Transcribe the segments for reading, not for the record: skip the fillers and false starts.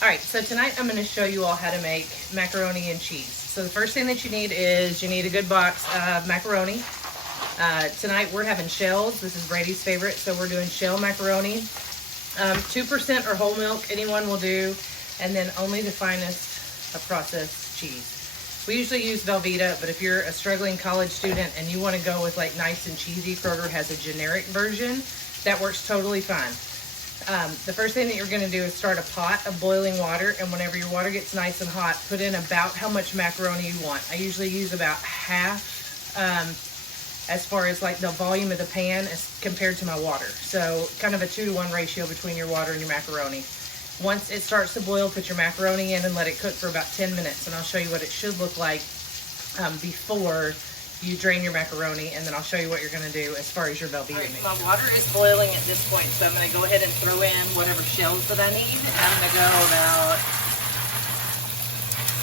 All right, so tonight I'm going to show you all how to make macaroni and cheese. So the first thing that you need is you need a good box of macaroni. Tonight we're having shells. This is Brady's favorite, so we're doing shell macaroni. 2% or whole milk, anyone will do, and then only the finest of processed cheese. We usually use Velveeta, but if you're a struggling college student and you want to go with like nice and cheesy, Kroger has a generic version that works totally fine. The first thing that you're going to do is start a pot of boiling water, and whenever your water gets nice and hot, put in about how much macaroni you want. I usually use about half as far as like the volume of the pan as compared to my water. So kind of a 2-to-1 ratio between your water and your macaroni. Once it starts to boil, put your macaroni in and let it cook for about 10 minutes, and I'll show you what it should look like before you drain your macaroni, and then I'll show you what you're going to do as far as your Velveeta. Right, my water is boiling at this point, so I'm going to go ahead and throw in whatever shells that I need. And I'm going to go about,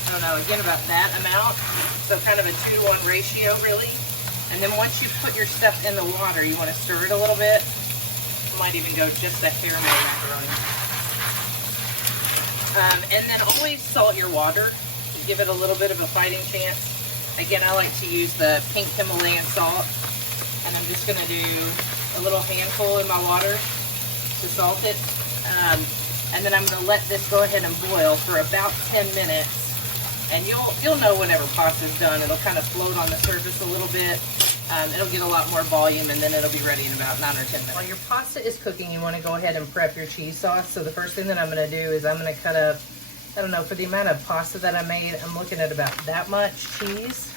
I don't know, again about that amount. So kind of a 2-to-1 ratio, really. And then once you put your stuff in the water, you want to stir it a little bit. You might even go just a hair more macaroni. And then always salt your water. Give it a little bit of a fighting chance. Again, I like to use the pink Himalayan salt, and I'm just going to do a little handful in my water to salt it. And then I'm going to let this go ahead and boil for about 10 minutes. And you'll know whenever pasta's done. It'll kind of float on the surface a little bit. It'll get a lot more volume, and then it'll be ready in about 9 or 10 minutes. While your pasta is cooking, you want to go ahead and prep your cheese sauce. So the first thing that I'm going to do is I'm going to cut up, I don't know, for the amount of pasta that I made, I'm looking at about that much cheese.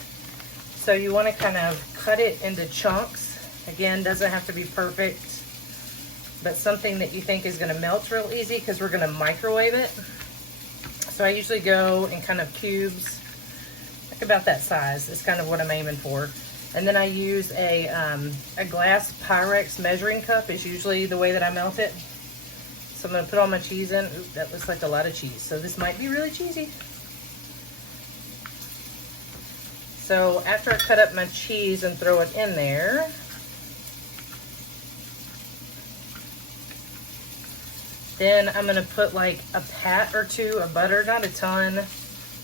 So you want to kind of cut it into chunks. Again, doesn't have to be perfect, but something that you think is going to melt real easy because we're going to microwave it. So I usually go in kind of cubes, like about that size is kind of what I'm aiming for. And then I use a glass Pyrex measuring cup is usually the way that I melt it. So I'm going to put all my cheese in. Ooh, that looks like a lot of cheese. So this might be really cheesy. So after I cut up my cheese and throw it in there, then I'm going to put like a pat or two of butter, not a ton.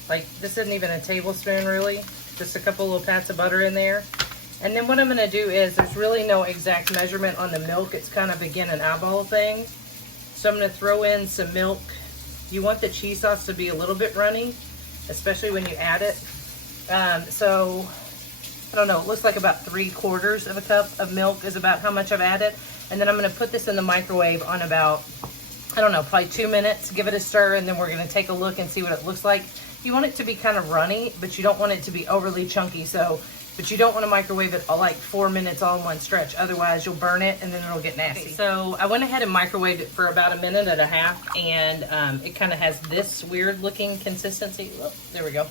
Like this isn't even a tablespoon really. Just a couple little pats of butter in there. And then what I'm going to do is, there's really no exact measurement on the milk. It's kind of, again, an eyeball thing. So I'm going to throw in some milk. You want the cheese sauce to be a little bit runny, especially when you add it. So, I don't know, it looks like about 3/4 of a cup of milk is about how much I've added. And then I'm going to put this in the microwave on about, I don't know, probably 2 minutes. Give it a stir, and then we're going to take a look and see what it looks like. You want it to be kind of runny, but you don't want it to be overly chunky. But you don't want to microwave it like 4 minutes all in one stretch. Otherwise, you'll burn it, and then it'll get nasty. Okay, so I went ahead and microwaved it for about 1.5 minutes, and it kind of has this weird looking consistency. Oh, there we go.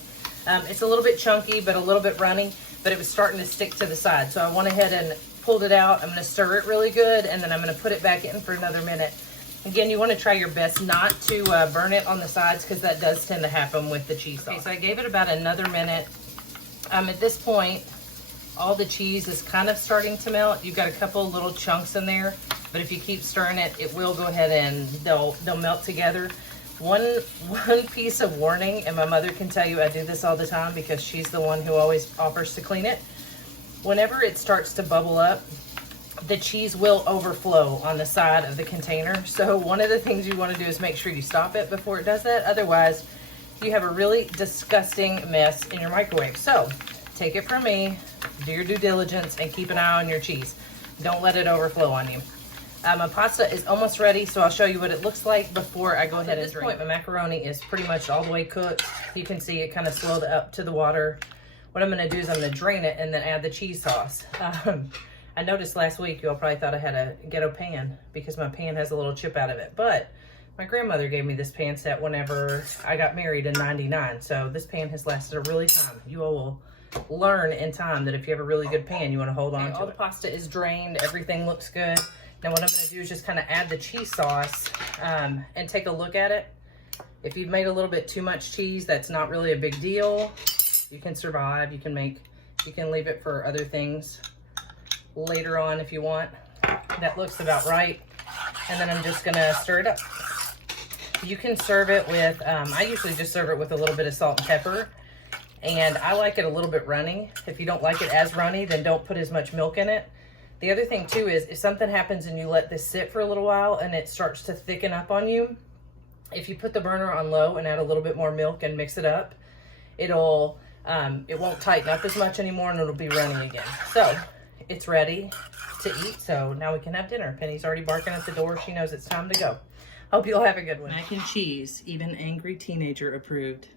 It's a little bit chunky, but a little bit runny, but it was starting to stick to the side. So I went ahead and pulled it out. I'm going to stir it really good, and then I'm going to put it back in for another minute. Again, you want to try your best not to burn it on the sides, because that does tend to happen with the cheese sauce. Okay, so I gave it about another minute. At this point, all the cheese is kind of starting to melt. You've got a couple little chunks in there, but if you keep stirring it, it will go ahead and they'll melt together. One piece of warning, and my mother can tell you I do this all the time because she's the one who always offers to clean it. Whenever it starts to bubble up, the cheese will overflow on the side of the container. So one of the things you want to do is make sure you stop it before it does that. Otherwise, you have a really disgusting mess in your microwave. So take it from me, do your due diligence, and keep an eye on your cheese. Don't let it overflow on you. My pasta is almost ready, so I'll show you what it looks like before I go ahead and drain. At this point, my macaroni is pretty much all the way cooked. You can see it kind of slowed up to the water. What I'm going to do is I'm going to drain it and then add the cheese sauce. I noticed last week you all probably thought I had a ghetto pan because my pan has a little chip out of it, but my grandmother gave me this pan set whenever I got married in '99, so this pan has lasted a really time. You all will learn in time that if you have a really good pan, you want to hold on to it. All the pasta is drained, everything looks good. Now what I'm going to do is just kind of add the cheese sauce and take a look at it. If you've made a little bit too much cheese, that's not really a big deal. You can survive. You can leave it for other things later on if you want. That looks about right. And then I'm just going to stir it up. You can serve it with, I usually just serve it with a little bit of salt and pepper. And I like it a little bit runny. If you don't like it as runny, then don't put as much milk in it. The other thing too is if something happens and you let this sit for a little while and it starts to thicken up on you, if you put the burner on low and add a little bit more milk and mix it up, it won't tighten up as much anymore and it'll be runny again. So it's ready to eat. So now we can have dinner. Penny's already barking at the door. She knows it's time to go. Hope you'll have a good one. Mac and cheese, even angry teenager approved.